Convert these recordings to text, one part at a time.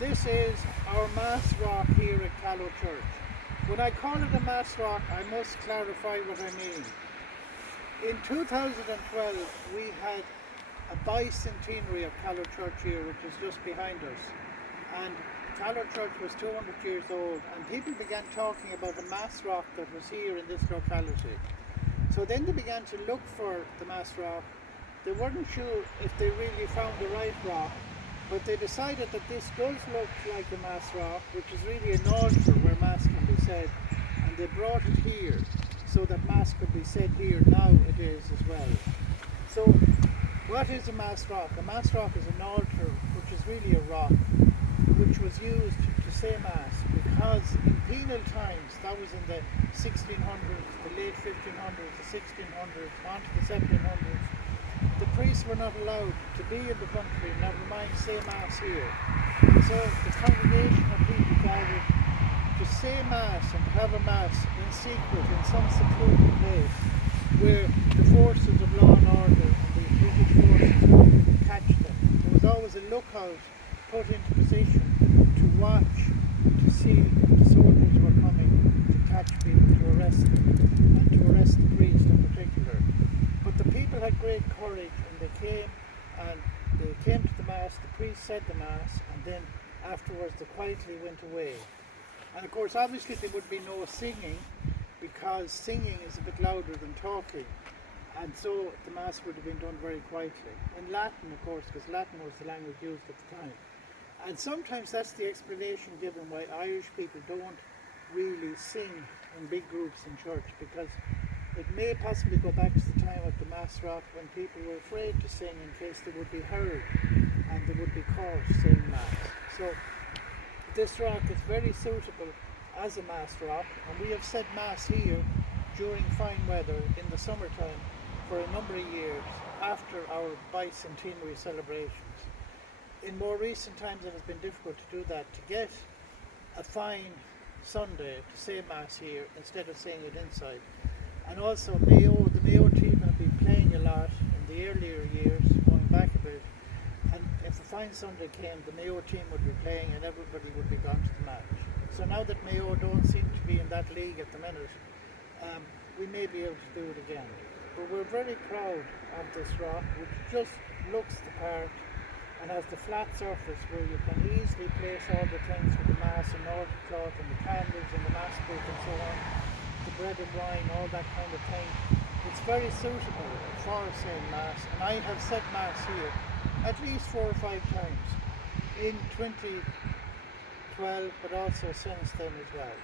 This is our Mass Rock here at Callow Church. When I call it a Mass Rock, I must clarify what I mean. In 2012, we had a bicentenary of Callow Church here, which is just behind us. And Callow Church was 200 years old, and people began talking about the Mass Rock that was here in this locality. So then they began to look for the Mass Rock. They weren't sure if they really found the right rock, but they decided that this does look like a Mass Rock, which is really an altar where Mass can be said, and they brought it here so that Mass could be said here. Now it is as well. So what is a Mass Rock? A Mass Rock is an altar which is really a rock which was used to say Mass, because in penal times, that was in the 1600s, the late 1500s, the 1600s, on to the 1700s, the priests were not allowed to be in the country, never mind say Mass here. So the congregation of people gathered to say Mass and have a Mass in secret in some secluded place where the forces of law and order and the British forces couldn't catch them. There was always a lookout put into position to watch, to see if the soldiers were coming to catch people, to arrest them, and to arrest the priest in particular. But the people had great courage, and they came to the Mass, the priest said the Mass, and then afterwards they quietly went away. And of course, obviously there would be no singing, because singing is a bit louder than talking, and so the Mass would have been done very quietly. In Latin, of course, because Latin was the language used at the time. And sometimes that's the explanation given why Irish people don't really sing in big groups in church, because it may possibly go back to the time of the Mass Rock when people were afraid to sing in case they would be heard and they would be caught saying Mass. So this rock is very suitable as a Mass Rock, and we have said Mass here during fine weather in the summertime for a number of years after our bicentenary celebrations. In more recent times it has been difficult to do that, to get a fine Sunday to say Mass here instead of saying it inside. And also the Mayo team have been playing a lot in the earlier years, going back a bit, and if a fine Sunday came, the Mayo team would be playing and everybody would be gone to the match. So now that Mayo don't seem to be in that league at the minute, we may be able to do it again. But we're very proud of this rock, which just looks the part and has the flat surface where you can easily place all the things for the Mass and all the cloth and the candles and the Mass book and so on, the bread and wine, all that kind of thing. It's very suitable for saying Mass, and I have said Mass here at least 4 or 5 times in 2012, but also since then as well.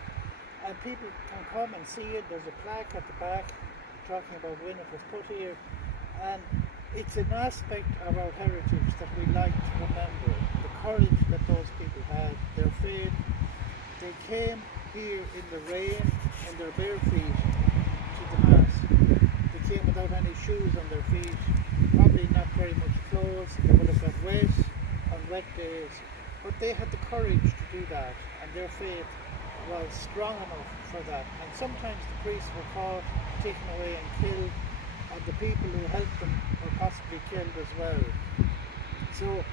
And people can come and see it. There's a plaque at the back talking about when it was put here, and it's an aspect of our heritage that we like to remember. The courage that those people had, their faith. They came here in the rain in their bare feet to the Mass. They came without any shoes on their feet, probably not very much clothes. They would have got wet on wet days, but they had the courage to do that, and their faith was strong enough for that. And sometimes the priests were caught, taken away and killed, and the people who helped them were possibly killed as well. So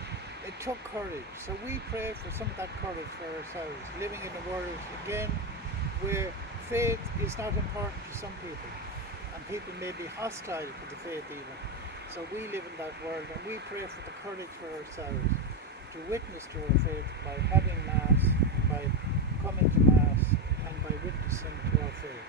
it took courage. So we pray for some of that courage for ourselves, living in a world again where faith is not important to some people, and people may be hostile to the faith even. So we live in that world, and we pray for the courage for ourselves to witness to our faith by having Mass, by coming to Mass, and by witnessing to our faith.